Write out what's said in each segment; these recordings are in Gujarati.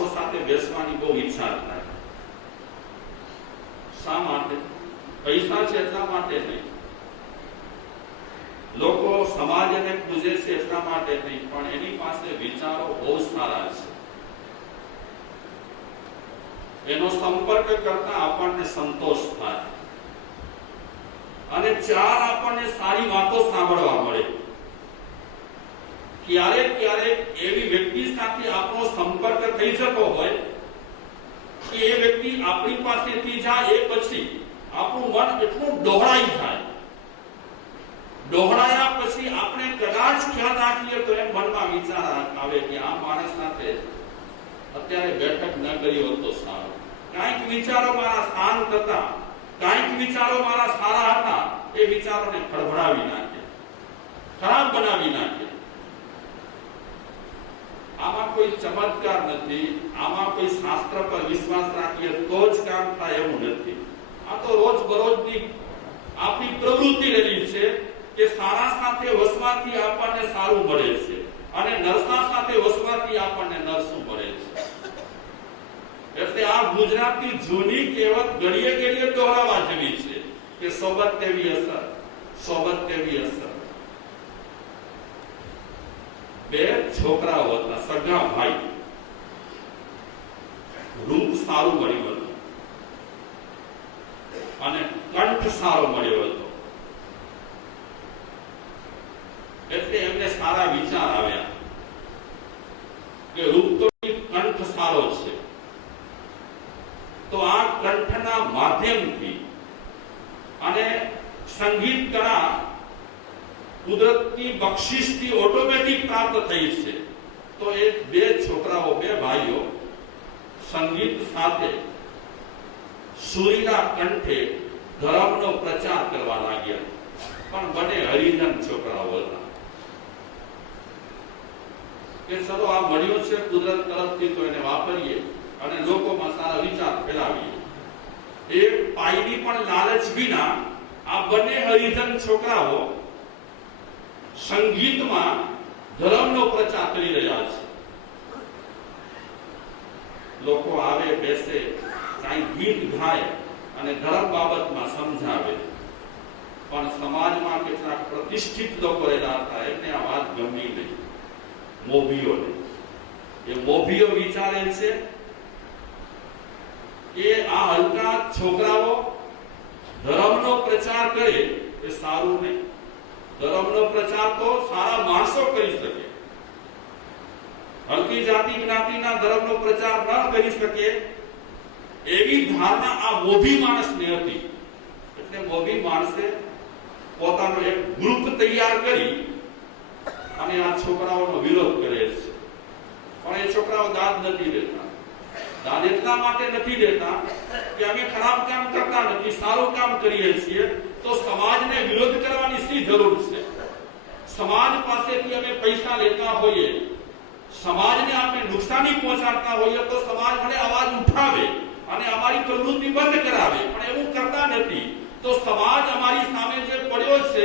માણસો સાથે બેસવાની બહુ ઈચ્છા થાય. શા માટે? પૈસા છે એટલા માટે નહીં, લોકો સમાજને પૂજે છે એટલા માટે નહીં, પણ એની પાસે વિચારો બહુ સારા છે. એનો સંપર્ક કરતા આપણને સંતોષ થાય અને ચાર આપણને સારી વાતો સાંભળવા મળે. ક્યારેક ક્યારેક એવી વ્યક્તિ સાથે આપણો સંપર્ક થઈ જતો હોય કે એ વ્યક્તિ આપણી પાસેથી જાય એ પછી આપણું મન એટલું ડહોળાઈ જાય. ડહોળાયા પછી આપણે કદાચ ખ્યાલ રાખીએ તો એમ મનમાં વિચાર આવે કે આ માણસ સાથે અત્યારે બેઠક ન કરી હોત તો સારું. કાંઈક વિચારો મારા શાંત હતા, કાંઈક વિચારો મારા સારા હતા, એ વિચારોને ખળભળાવી નાખે, ખરાબ બનાવી નાખે. આમાં કોઈ ચમત્કાર નથી, આમાં કોઈ શાસ્ત્ર પર વિશ્વાસ રાખીએ તો જ કામ થાય એવું નથી. આ તો રોજ બરોજની આપણી પ્રવૃત્તિ રહેલી છે કે સારા સાથે વસવાથી આપણને સારું મળે છે અને નરસા સાથે વસવાથી આપણને નરસું મળે છે. એટલે આ ગુજરાતની જૂની કહેવત ઘડીએ ઘડીએ દોહરાવા જેવી છે કે સોબત તેવી અસર, સોબત તેવી અસર. બે છોકરાઓ હતા, સગા ભાઈ. રૂપ સારું મળ્યું હતું અને કંઠ સારો મળ્યો હતો. એટલે એમને સારા વિચાર આવ્યા કે રૂપ તો કંઠ સારો છે, તો આ કંઠના માધ્યમથી અને સંગીત કળા કુદરતની બક્ષિસથી ઓટોમેટિક પ્રાપ્ત થઈ છે. તો એ બે છોકરાઓ, બે ભાઈઓ સંગીત સાથે સુરીલા કંઠે ધર્મનો પ્રચાર કરવા લાગ્યા. પણ બંને હરિજન છોકરાઓ હતા કે ચલો આ મળ્યો છે કુદરત તરફથી તો એને વાપરીએ અને લોકોમાં સારા વિચાર ફેલાવીએ. એક પાઈની પણ લાલચ વિના આ બંને હરિજન છોકરાઓ સંગીતમાં ધર્મનો પ્રચાર કરી રહ્યા છે. લોકો આવે, બેસે, કઈ ગીત ગાય અને ધર્મ બાબતમાં સમજાવે. પણ સમાજમાં કેટલાક પ્રતિષ્ઠિત લોકો રહેલા હતા, એમને આ વાત ગમી નહીં. મોભીઓને એ મોભીઓ વિચારે છે કે આ હલકા છોકરાઓ ધર્મનો પ્રચાર કરે એ સારું નહીં. ધર્મનો પ્રચાર તો સારા માણસો કરી શકે. હલકી જાતિ જ્ઞાતિના ધર્મનો પ્રચાર ન કરી શકે એવી ધારણા આ મોભી માણસને હતી. એટલે મોભી માણસે પોતાનો એક ગ્રુપ તૈયાર કરી અને આ છોકરાઓનો વિરોધ કરે છે. પણ એ છોકરાઓ દાદ નથી દેતા. દાદ એટલા માટે નથી દેતા કે અમે ખરાબ કામ કરતા નથી, સારું કામ કરીએ છીએ. તો સમાજને વિરોધ કરવાની શી જરૂર છે? સમાજ પાસેથી અમે પૈસા લેતા હોઈએ, સમાજને આપણે નુકસાની પહોંચાડતા હોઈએ તો સમાજ મને અવાજ ઉઠાવે અને અમારી પ્રવૃત્તિ બંધ કરાવે. પણ એવું કરતા નથી તો સમાજ અમારી સામે જે પડ્યો છે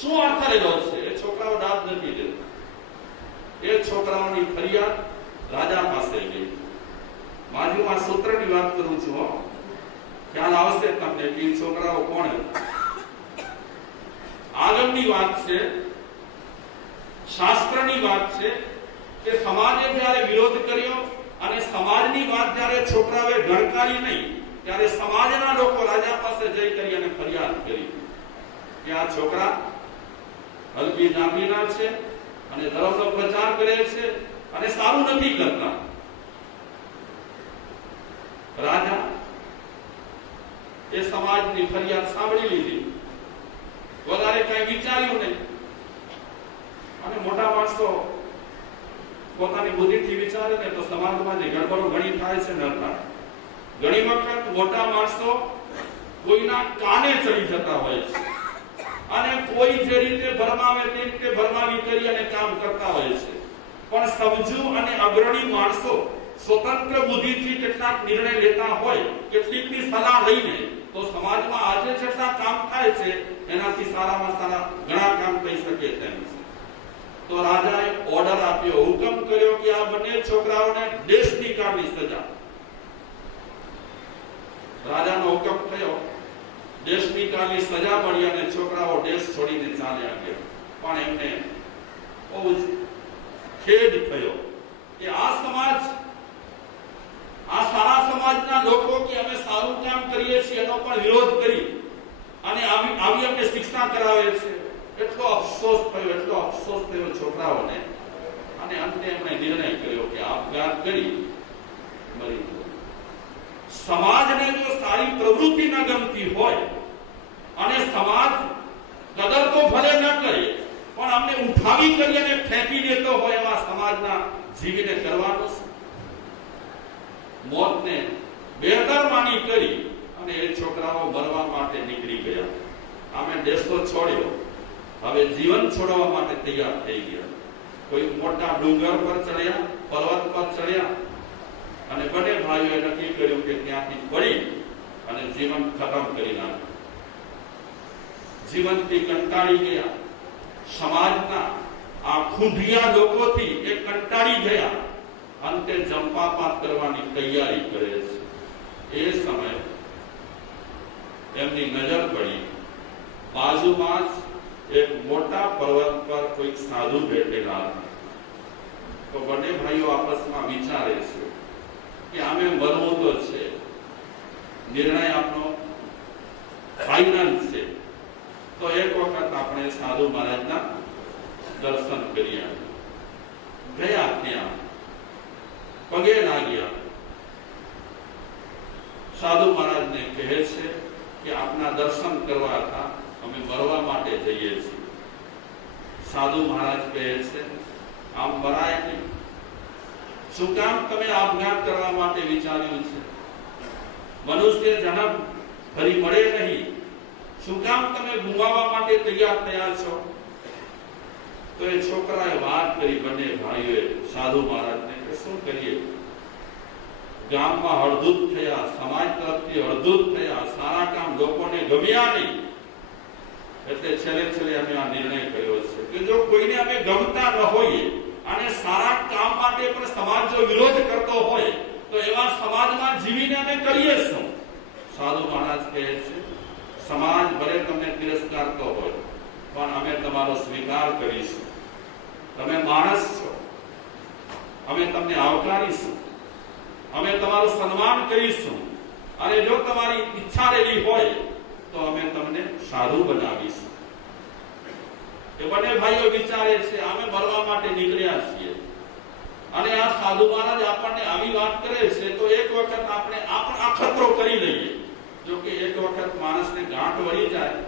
શું અર્થ રહેલો છે? એ છોકરાઓ દાદ નથી દેતા. એ છોકરાઓની ફરિયાદ રાજા પાસે ગઈ. બાજુમાં સૂત્રની વાત કરું છું, ખ્યાલ આવશે તમને કે છોકરાઓ કોણ હતા. આગળની વાત છે, શાસ્ત્રની વાત છે કે સમાજે જ્યારે વિરોધ કર્યો અને સમાજની વાત જ્યારે છોકરાઓએ ગણકારી નહીં, ત્યારે સમાજના લોકો રાજા પાસે જઈ કરી અને ફરિયાદ કરી કે આ છોકરા હલકી જાતિના છે અને ધર્મનો પ્રચાર કરે છે અને સારું નથી કરતા. રાજા એ સમાજની ફરિયાદ સાંભળી લીધી, વધારે કઈ વિચાર્યું નહીં. અને મોટા માણસો પોતાની બુદ્ધિથી વિચારે ને તો સમાજમાં જે ગડબડો ઘણી થાય છે ન થાય. ઘણી વખત મોટા માણસો કોઈના કાને ચડી જતા હોય છે અને કોઈ જે રીતે ભરમાવે તે રીતે ભરમાવી કરી અને કામ કરતા હોય છે. પણ સમજુ અને અગ્રણી માણસો સ્વતંત્ર બુદ્ધિથી કેટલાક નિર્ણય લેતા હોય, કેટલીકની સલાહ લઈને, તો સમાજમાં આજે જેટલા કામ થાય છે એનાથી સારામાં સારા ઘણા કામ થઈ શકે તેમ છે. તો રાજાએ ઓર્ડર આપ્યો, હુકમ કર્યો કે આ બંને છોકરાઓને દેશની કાળની સજા. રાજાનો હુકમ થયો, દેશની કાળની સજા મળી અને છોકરાઓ દેશ છોડીને ચાલ્યા ગયા. પણ એમને બહુ જ ખેદ થયો કે આ સમાજ, આ સારા સમાજના લોકો કે અમે સારું કામ કરીએ છીએ એનો પણ વિરોધ કરી અને આવી અમને શિક્ષા કરાવે છે. એટલો અફસોસ થયો છોકરાઓને. અને અંતે એમણે નિર્ણય કર્યો કે આપઘાત કરી મરી ગયો. સમાજને જો સારી પ્રવૃત્તિ ન ગમતી હોય અને સમાજ કદર તો ભલે ન કરે પણ અમને ઉઠાવી કરી અને ફેંકી દેતો હોય એવા સમાજના જીવીને કરવાનું છે. મોતને બહેતર માની કરી અને એ છોકરાઓ મરવા માટે નીકળી ગયા. અમે દેશ તો છોડ્યો, હવે જીવન છોડવા માટે તૈયાર થઈ ગયા. કોઈ મોટા ડુંગર પર ચડ્યા, પર્વત પર ચડ્યા અને બંને ભાઈઓએ નક્કી કર્યું કે ત્યાંથી પડી અને જીવન ખતમ કરી નાખ્યું. જીવનથી કંટાળી ગયા. સમાજના આ ખૂંધિયા લોકોથી એ કંટાળી ગયા. અંતે જંપાપાત કરવાની તૈયારી કરે છે. એ સમયે એમની નજર પડી, બાજુમાં જ એક મોટા પર્વત પર કોઈક સાધુ બેઠેલા હતા. તો બંને ભાઈઓ આપસમાં વિચારે છે કે આમે મરવું તો છે, નિર્ણય આપણો ફાઇનલ છે, તો એક વખત આપણે સાધુ મહારાજના દર્શન કરીએ. ગયા ત્યાં પગે લાગ્યા. સાધુ મહારાજને કહે છે કે આપના દર્શન કરવા હતા, અમે મરવા માટે જઈએ છીએ. સાધુ મહારાજ કહે છે આમ મરાય નહીં. શું કામ તમે આપઘાત કરવા માટે વિચાર્યું છે? મનુષ્ય જન્મ ફરી મળે નહીં. શું કામ તમે ગુમાવવા માટે તૈયાર થયા છો? તો એ છોકરાએ વાત કરી, બંને ભાઈઓએ સાધુ મહારાજને કે શું કરીએ, ગામમાં હળદૂત થયા, સમાજ તરફથી હળદૂત થયા, સારા કામ લોકોને ગમ્યા નહીં. એટલે છેલ્લે અમે આ નિર્ણય કર્યો છે કે જો કોઈને અમે ગમતા ન હોઈએ અને સારા કામ માટે પણ સમાજ જો વિરોધ કરતો હોય તો એવા સમાજમાં જીવીને અમે કરીએ શું? સાધુ મહારાજ કહે છે સમાજ ભલે તમને તિરસ્કારતો હોય પણ અમે તમારો સ્વીકાર કરીશું. તમે માણસ છો, અમે તમને આવકારીશું, અમે તમારું સન્માન કરીશું અને જો તમારી ઈચ્છા રહેલી હોય તો અમે તમને સારું બનાવીશું. એ બંને ભાઈઓ વિચારે છે અમે મરવા માટે નીકળ્યા છીએ અને આ સાધુ મહારાજ આપણને આવી વાત કરે છે તો એક વખત આપણે આ ખતરો કરી લઈએ. જો કે એક વખત માણસને ગાંઠ વળી જાય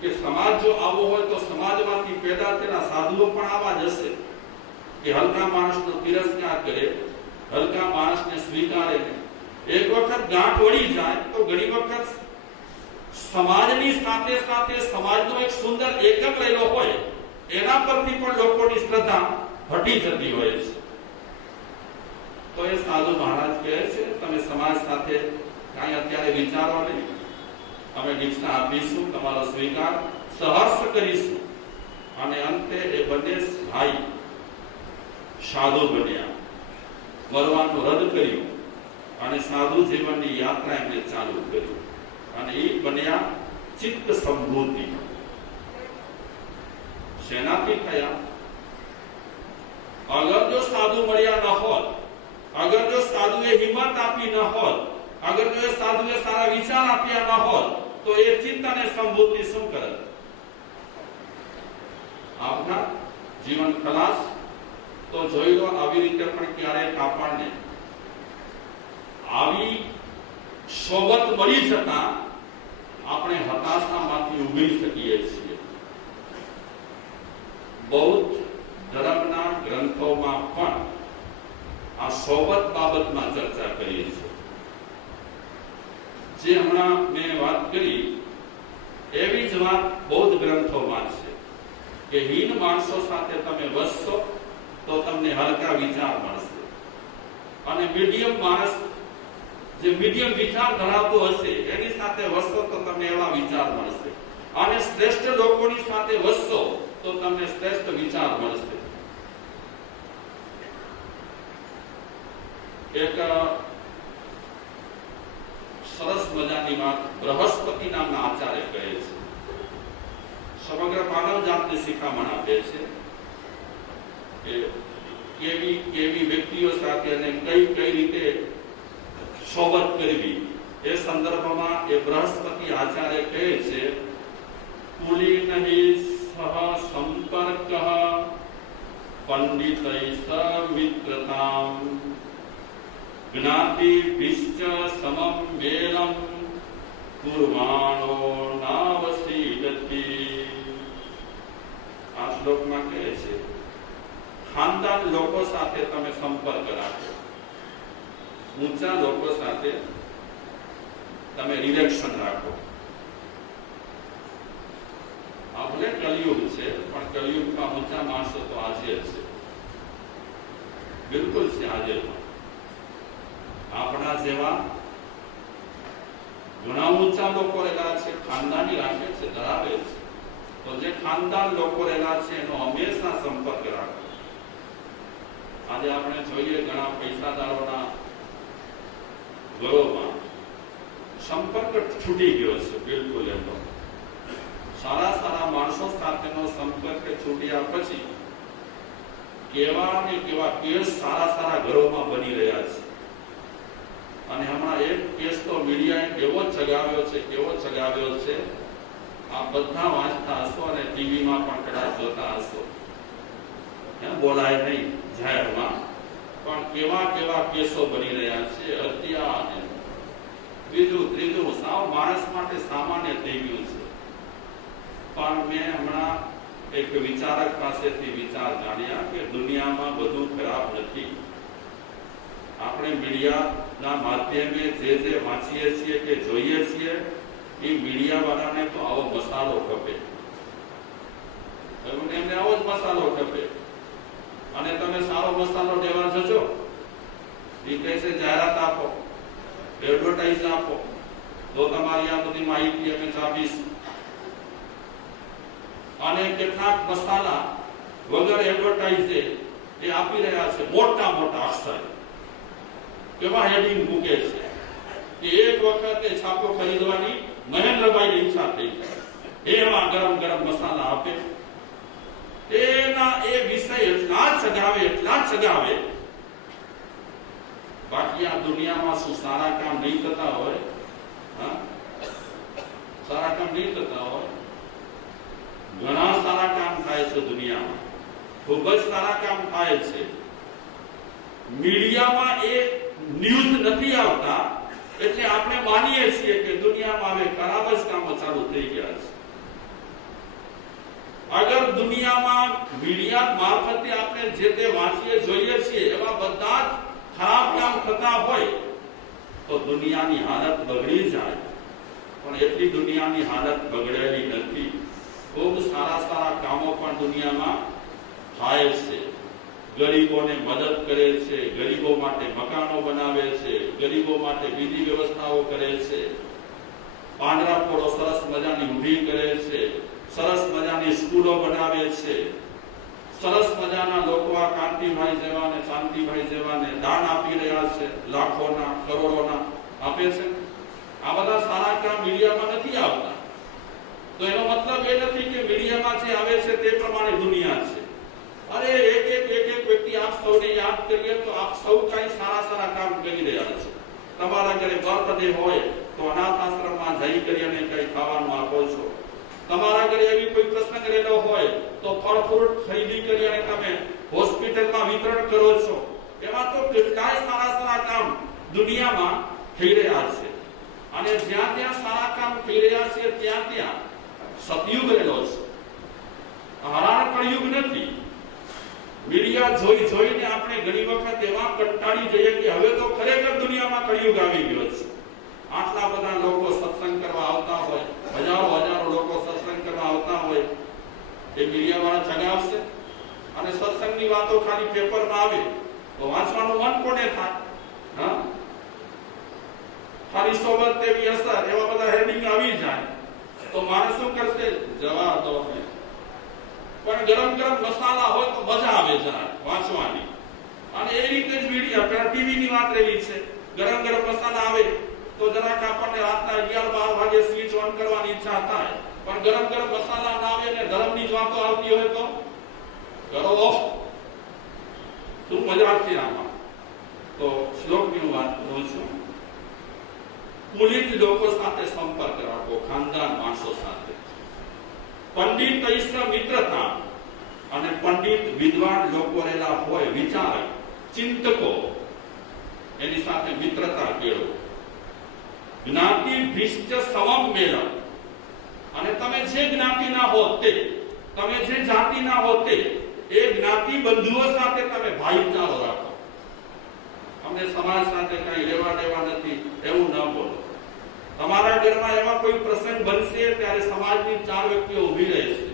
કે સમાજ જો આવો હોય તો સમાજમાંથી પેદા થયેલા સાધુઓ પણ આવા જ હશે કે હલકા માણસનો તિરસ્કાર કરે, હલકા માણસને સ્વીકારે. એક વખત ગાંઠ વળી જાય તો ઘણી વખત સમાજની સાથે સાથે સમાજનો એક સુંદર એકમ રહેલો હોય એના પરથી પણ લોકોની શ્રદ્ધા હટી જતી હોય છે. તો એ સાધુ મહારાજ કહે છે તમે સમાજ સાથે કાંઈ અત્યારે વિચારો નહીં, અમે દીક્ષા આપીશું, તમારો સ્વીકાર સહર્ષ કરીશું. અને અંતે એ બંને ભાઈ સાધુ બન્યા, મરવાનું રદ કર્યું અને સાધુ જીવનની યાત્રા એમને ચાલુ કરી અને એ બન્યા ચિત્ત સંભૂતિ. શેનાથી થયા? અગર જો સાધુ મળ્યા ન હોત, અગર જો સાધુએ હિંમત આપી ન હોત, અગર જો એ સાધુએ સારા વિચાર આપ્યા ન હોત તો એ ચિત્ત અને સંભૂતિ શું કરે? આપના જીવન ખલાસ. તો જોઈ લો આવી રીતે પણ ક્યારેક આપણને આવી સોબત મળી જતા આપણે હતાશામાંથી ઉભરી શકીએ છીએ. બૌદ્ધ ધર્મના ગ્રંથોમાં પણ આ સોબત બાબતમાં ચર્ચા કરીએ છીએ. જે હમણાં મેં વાત કરી એવી જ વાત બૌદ્ધ ગ્રંથોમાં છે કે હીન માણસો સાથે તમે વસશો તો તમને હલકા વિચાર મળશે અને મીડિયમ માણસ જે મીડિયમ વિચાર ધરાવતો હશે એની સાથે વસશો તો તમને એવા વિચાર મળશે અને શ્રેષ્ઠ લોકોની સાથે વસશો તો તમને શ્રેષ્ઠ વિચાર મળશે. એક સરસ મજાની વાત બૃહસ્પતિ નામના આચાર્ય કહે છે. સમગ્ર માનવ જાતને શિખામણ આપે છે કે કેવી વ્યક્તિઓ સાથે અને કઈ રીતે સોબત કરવી. એ સંદર્ભમાં એ બૃહસ્પતિ આચાર્ય કહે છે, કુલીનહિ સહ સંપર્ક પંડિતૈઃ મિત્રતામ જ્ઞાતિભિશ્ચ સમમ મેલમ કુર્વાણો નાવસીદતિ. આ શ્લોકમાં કહે છે, ખાનદાન લોકો સાથે તમે સંપર્ક રાખો, ઊંચા લોકો સાથે તમે રિલેશન રાખો. આ ભલે કલયુગ છે, પણ કલયુગમાં ઊંચા માણસો તો હાજર છે, બિલકુલ છે હાજર. આપણા જેવા ઘણા ઊંચા લોકો રહેલા છે, ખાનદાની રાખે છે, ધરાવે છે. તો જે ખાનદાન લોકો રહેલા છે એનો હંમેશા સંપર્ક રાખો. આજે આપણે જોઈએ ઘણા પૈસાદારોના ઘરોમાં સંપર્ક છૂટી ગયો છે, બિલકુલ એનો. સારા માણસો સાથેનો સંપર્ક છૂટ્યા પછી કેવા ને કેવા કેસ સારા ઘરોમાં બની રહ્યા છે. અને હમણાં એક કેસ તો મીડિયાએ કેવો ચગાવ્યો છે. આ બધા વાંચતા હશો અને ટીવીમાં પણ કદાચ જોતા હશો. બોલાય નહીં જાહેરમાં, પણ કેવા કેસો બની રહ્યા છે. હત્યા અને બીજું ત્રીજું સાવ માણસ માટે સામાન્ય થઈ ગયું છે. પણ મેં હમણાં એક વિચારક પાસેથી વિચાર જાણ્યા કે દુનિયામાં બધું ખરાબ નથી. આપણે મીડિયાના માધ્યમે જે વાંચીએ છીએ કે જોઈએ છીએ, એ મીડિયા વાળાને તો આવો મસાલો ખપે, એમને આવો જ મસાલો ખપે. અને તમે સારો મસાલો લેવા જજો, એ કહે છે જાહેરાત આપો, એડવર્ટાઇઝ આપો, તો તમારી આ બધી માહિતી અમે છાપીશું. અને કેટલાક મસાલા વગર એડવર્ટાઇઝે એ આપી રહ્યા છે, મોટા અક્ષર. કેવા હેડિંગ મૂકે છે કે એક વખતે છાપો ખરીદવાની મહેન્દ્રભાઈની ઈચ્છા થઈ જાય, એવા ગરમ મસાલા આપે. એના એ વિષય એટલા ચગાવે. બાકી આ દુનિયામાં શું સારા કામ નહીં થતા હોય? સારા કામ નહીં થતા હોય? ઘણા સારા કામ થાય છે દુનિયામાં, ખૂબ જ સારા કામ થાય છે. મીડિયામાં એ ન્યૂઝ નથી આવતા, એટલે આપણે માનીએ છીએ કે દુનિયામાં હવે ખરાબ જ કામો ચાલુ થઈ ગયા છે. અગર દુનિયામાં મીડિયા મારફતે આપણે જે તે વાંચીએ જોઈએ છીએ એવા બધા જ ખરાબ કામ થતા હોય તો દુનિયાની હાલત બગડી જાય. પણ એટલી દુનિયાની હાલત બગડેલી નથી. ખૂબ સારા કામો પણ દુનિયામાં થાય છે. ગરીબોને મદદ કરે છે, ગરીબો માટે મકાનો બનાવે છે, ગરીબો માટે બીજી વ્યવસ્થાઓ કરે છે, પાંજરાપોળો સરસ મજાની ઊભી કરે છે, સરસ મજાની સ્કૂલો બનાવે છે, સરસ મજાના લોકો આ કાંતિભાઈ જેવા ને શાંતિભાઈ જેવાને દાન આપી રહ્યા છે, લાખોના કરોડોના આપે છે. આ બધા સારા કામ મીડિયામાં નથી આવતા. તો એનો મતલબ એ નથી કે મીડિયામાં જે આવે છે તે પ્રમાણે દુનિયા છે. અરે એક વ્યક્તિ આપ સૌને યાદ કરીએ તો આપ સૌ કઈ સારા કામ કરી રહ્યા છો. તમારા ઘરે બર્થડે હોય તો અનાથ આશ્રમમાં જઈ કરીને કઈ ખાવાનું આપો છો. તમારા ઘરે એવી કોઈ પ્રસંગ રહેલો હોય તો ફળ ફ્રૂટ ખરીદી કરીને તમે હોસ્પિટલમાં વિતરણ કરો છો. એવા તો કેટલાય સારા કામ દુનિયામાં થઈ રહ્યા છે. અને જ્યાં સારા કામ થઈ રહ્યા છે ત્યાં સતયુગ રહેલો છે. હારાણ કળયુગ નથી. મીડિયા જોઈને આપણે ઘણી વખત એવા કંટાળી જઈએ કે હવે તો ખરેખર દુનિયામાં કળયુગ આવી ગયો છે. આટલા બધા લોકો સત્સંગ કરવા આવતા હોય, હજારો લોકો સત્સંગ કરવા આવતા હોય, એ મીડિયા વાળા જગાવશે. અને સત્સંગની વાતો ખાલી પેપરમાં આવે તો વાંચવાનું મન કોને થાય? ખાલી સોબત તેવી અસર, એવા બધા હેડિંગ આવી જાય તો માણસ શું કરશે? જવા દો. પણ ગરમ મસાલા હોય તો મજા આવે જરા વાંચવાની. અને એ રીતે જ મીડિયા પેલા ટીવી ની વાત રહી છે, ગરમ ગરમ મસાલા આવે તો જરાક આપણને રાતના 11-12 વાગે સ્વિચ ઓન કરવાની ઈચ્છા થાય, પણ ગરમ ગરમ મસાલા ના આવે ને ધર્મની જ વાતો આવતી હોય તો કરો ઓફ. શું મજા આવતી આમાં? તો શ્લોકની હું વાત કરું છું. પુલિત લોકો સાથે સંપર્ક રાખો, ખાનદાન માણસો સાથે. પંડિત મિત્રતા, અને પંડિત વિદ્વાન લોકો રહેલા હોય, વિચાર ચિંતકો, એની સાથે મિત્રતા કેળવો. જ્ઞાતિ ભિષ્ટ સમમ મેળવ, અને તમે જે જ્ઞાતિના હો તે, તમે જે જાતિના હો તે, એ જ્ઞાતિ બંધુઓ સાથે તમે ભાઈચારો રાખો. અમને સમાજ સાથે કઈ લેવા દેવા નથી એવું ન બોલો. તમારા ઘરમાં એવા કોઈ પ્રસંગ બનશે ત્યારે સમાજની 4 વ્યક્તિઓ ઊભી રહે છે.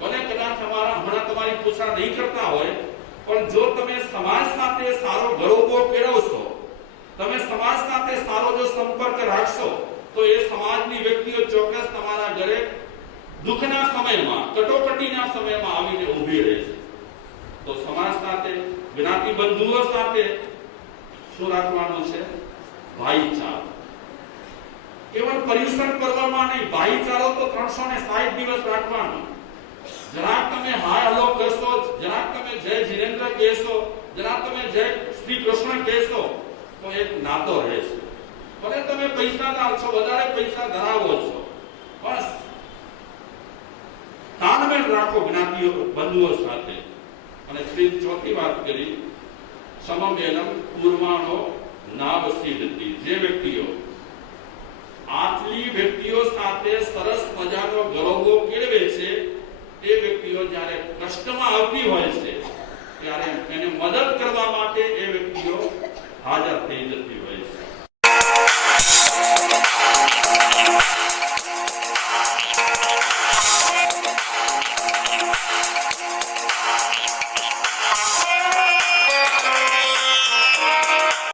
ભલે કદાચ હમણાં તમારી પૂછા નહીં કરતા હોય, પણ જો તમે સમાજ સાથે સારો ગરોબો કેળવશો, તમે સમાજ સાથે સારો જો સંપર્ક રાખશો, તો એ સમાજની વ્યક્તિઓ ચોક્કસ તમારા ઘરે દુઃખના સમયમાં, કટોકટીના સમયમાં આવીને ઊભી રહેશે. તો સમાજ સાથે, જ્ઞાતિ બંધુઓ સાથે શું રાખવાનું છે? ભાઈચારો. કેવળ પરિશ્રમ કરવામાં નહીં, ભાઈચારો તો 360 દિવસ રાખવાનો. જરાક તમે હાય હલો કરશો, જરાક તમે જય જીનેન્દ્ર કહેશો, જરાક તમે જય શ્રી કૃષ્ણ કહેશો, તો એક નાતો રહેશે. ભલે તમે પૈસાદાર છો, વધારે પૈસા ધરાવો છો, બસ તાલમેલ રાખો જ્ઞાતિઓ બંધુઓ સાથે. અને શ્રી ચોથી વાત કરી, સમમેલમ કુર્માણો નાવ સિદ્ધતિ. જે વ્યક્તિઓ આટલી વ્યક્તિઓ સાથે સરસ મજાનો ગરોબો કેળવે છે, તે વ્યક્તિઓ જ્યારે કષ્ટમાં આવતી હોય છે ત્યારે એને મદદ કરવા માટે એ વ્યક્તિઓ હાજર થઈ જતી